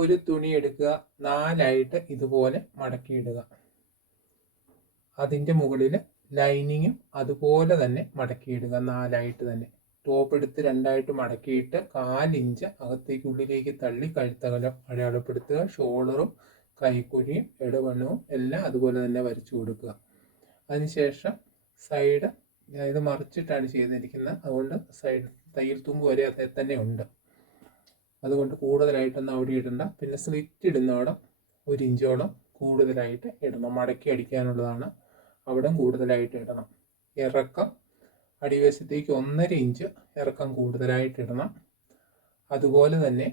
ഒരു തുണി എടുക്കുക നാലായിട്ട് ഇതുപോലെ മടക്കിയിടുക. അതിന്റെ മുകളിൽ ലൈനിങ്ങും അതുപോലെ തന്നെ മടക്കിയിടുക നാലായിട്ട് തന്നെ. ടോപ്പ് എടുത്ത് രണ്ടായിട്ട് മടക്കിയിട്ട് കാലിഞ്ച് അകത്തേക്ക് ഉള്ളിലേക്ക് തള്ളി കഴുത്തകലം അടയാളപ്പെടുത്തുക ഷോളറും കൈക്കുഴിയും ഇടവണ്ണവും എല്ലാം അതുപോലെ തന്നെ വരച്ചു കൊടുക്കുക. അതിനുശേഷം സൈഡ് ഇത് മറിച്ചിട്ടാണ് ചെയ്തിരിക്കുന്നത്. അതുകൊണ്ട് സൈഡ് തയ്യൽ തുമ്പ് വരെ അതേ തന്നെ ഉണ്ട്. അതുകൊണ്ട് കൂടുതലായിട്ടൊന്നും അവിടെ ഇടണ്ട. പിന്നെ സ്ലിറ്റ് ഇടുന്നവിടെ ഒരു ഇഞ്ചോളം കൂടുതലായിട്ട് ഇടണം. മടക്കി അടിക്കാനുള്ളതാണ് അവിടെ കൂടുതലായിട്ട് ഇടണം. ഇറക്കം അടിവശത്തേക്ക് ഒന്നര ഇഞ്ച് ഇറക്കം കൂടുതലായിട്ട് ഇടണം. അതുപോലെ തന്നെ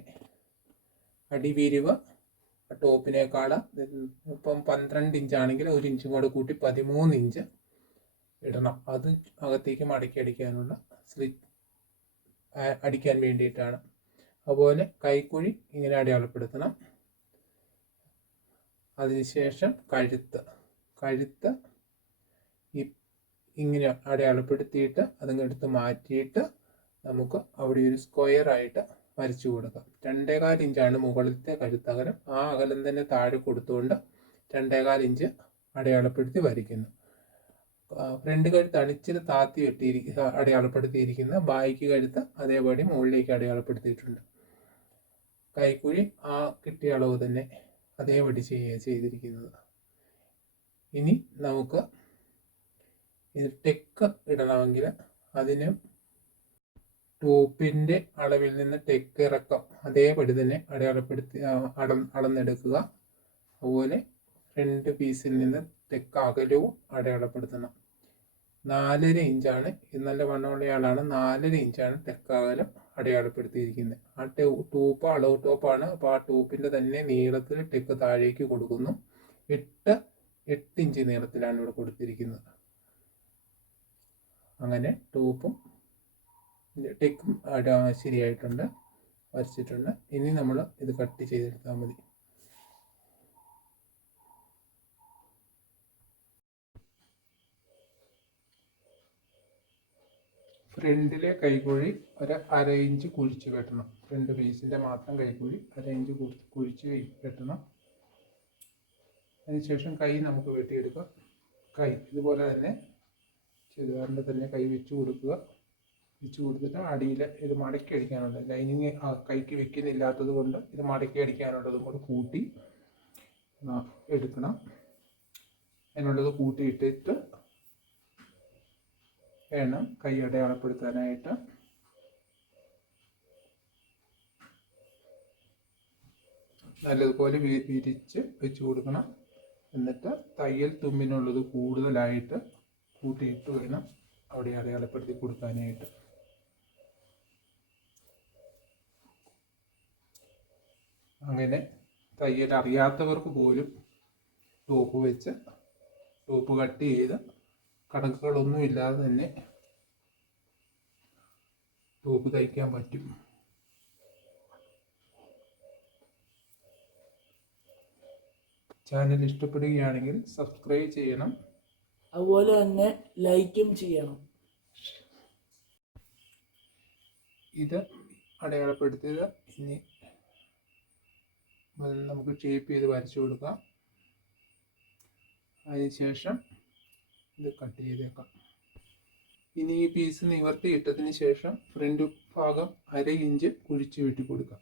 അടിവിരിവ് ടോപ്പിനേക്കാൾ ഇപ്പം പന്ത്രണ്ട് ഇഞ്ചാണെങ്കിൽ ഒരു ഇഞ്ചും കൂടെ കൂട്ടി പതിമൂന്ന് ഇഞ്ച് ഇടണം. അത് അകത്തേക്ക് മടക്കി അടിക്കാനുള്ള സ്ലിറ്റ് അടിക്കാൻ വേണ്ടിയിട്ടാണ്. അതുപോലെ കൈക്കുഴി ഇങ്ങനെ അടയാളപ്പെടുത്തണം. അതിനുശേഷം കഴുത്ത്. കഴുത്ത് ഇങ്ങനെ അടയാളപ്പെടുത്തിയിട്ട് അതിങ്ങെടുത്ത് മാറ്റിയിട്ട് നമുക്ക് അവിടെ ഒരു സ്ക്വയർ ആയിട്ട് വരച്ചു കൊടുക്കാം. രണ്ടേകാൽ ഇഞ്ചാണ് മുകളിലത്തെ കഴുത്ത് അകലം ആ അകലം തന്നെ താഴെ കൊടുത്തുകൊണ്ട് രണ്ടേകാൽ ഇഞ്ച് അടയാളപ്പെടുത്തി വരയ്ക്കുന്നു. ഫ്രണ്ട് കഴുത്ത് അണിച്ചിൽ താത്തി വെട്ടിയിരിക്കുന്ന അടയാളപ്പെടുത്തിയിരിക്കുന്ന ബാക്കി കഴുത്ത് അതേപടി മുകളിലേക്ക് അടയാളപ്പെടുത്തിയിട്ടുണ്ട്. കൈക്കുഴി ആ കിട്ടിയ അളവ് തന്നെ അതേപടി ചെയ്യുക ചെയ്തിരിക്കുന്നത്. ഇനി നമുക്ക് ഇത് ടെക്ക് ഇടണമെങ്കിൽ അതിന് ടോപ്പിന്റെ അളവിൽ നിന്ന് ടെക്ക് ഇറക്കം അതേപടി തന്നെ അടയാളപ്പെടുത്തി അട അളന്നെടുക്കുക അതുപോലെ രണ്ട് പീസിൽ നിന്ന് ടെക്ക് അകലവും അടയാളപ്പെടുത്തണം. നാലര ഇഞ്ചാണ് ഇത് നല്ല വണ്ണമുള്ള ആളാണ്. നാലര ഇഞ്ചാണ് ടെക്ക് അകലം. അടയാളപ്പെടുത്തിയിരിക്കുന്നത്. ആ ടൂപ്പ് അളവ് ടോപ്പാണ്. അപ്പോൾ ആ ടൂപ്പിന്റെ തന്നെ നീളത്തിൽ ടെക്ക് താഴേക്ക് കൊടുക്കുന്നു. എട്ട് എട്ട് ഇഞ്ച് നീളത്തിലാണ് ഇവിടെ കൊടുത്തിരിക്കുന്നത്. അങ്ങനെ ടോപ്പും ടെക്കും ശരിയായിട്ടുണ്ട്. വരച്ചിട്ടുണ്ട്. ഇനി നമ്മൾ ഇത് കട്ട് ചെയ്തെടുത്താൽ മതി. ഫ്രണ്ടിലെ കൈക്കുഴി ഒരു അര ഇഞ്ച് കുഴിച്ച് കെട്ടണം. ഫ്രണ്ട് പീസിന്റെ മാത്രം കൈക്കുഴി അര ഇഞ്ച് കുഴി- കുഴിച്ച് കെട്ടണം. അതിനുശേഷം കൈ നമുക്ക് വെട്ടിയെടുക്കാം കൈ ഇതുപോലെ തന്നെ ചുരിദാറിന്റെ തന്നെ കൈ വെച്ച് കൊടുക്കുക. വെച്ച് കൊടുത്തിട്ട് അടിയിൽ ഇത് മടക്കി അടിക്കാനുണ്ട്. ലൈനിങ് കൈക്ക് വെക്കുന്നില്ലാത്തത് കൊണ്ട് ഇത് മടക്കി അടിക്കാനുള്ളതും കൂടെ കൂട്ടി എടുക്കണം. അതിനുള്ളത് കൂട്ടിയിട്ടിട്ട് വേണം കൈ അടയാളപ്പെടുത്താനായിട്ട്. നല്ലതുപോലെ വിരിച്ച് വെച്ച് കൊടുക്കണം. എന്നിട്ട് തയ്യൽ തുമ്പിനുള്ളത് കൂടുതലായിട്ട് കൂട്ടിയിട്ട് വേണം അവിടെ അടയാളപ്പെടുത്തി കൊടുക്കാനായിട്ട്. അങ്ങനെ തയ്യൽ അറിയാത്തവർക്ക് പോലും ടോപ്പ് വെച്ച് ടോപ്പ് കട്ട് ചെയ്ത് കണക്കുകളൊന്നും ഇല്ലാതെ തന്നെ ടോപ്പ് തയ്ക്കാൻ പറ്റും. ചാനൽ ഇഷ്ടപ്പെടുകയാണെങ്കിൽ സബ്സ്ക്രൈബ് ചെയ്യണം. അതുപോലെ തന്നെ ലൈക്കും ചെയ്യണം. ഇത് അടയാളപ്പെടുത്തിയത് ഇനി നമുക്ക് ഷേപ്പ് ചെയ്ത് വരച്ചു കൊടുക്കാം. അതിനുശേഷം ഇത് കട്ട് ചെയ്തേക്കാം. ഇനി ഈ പീസ് നിവർത്തി ഇട്ടതിന് ശേഷം ഫ്രണ്ട് ഭാഗം അര ഇഞ്ച് കുഴിച്ചു വെട്ടി കൊടുക്കാം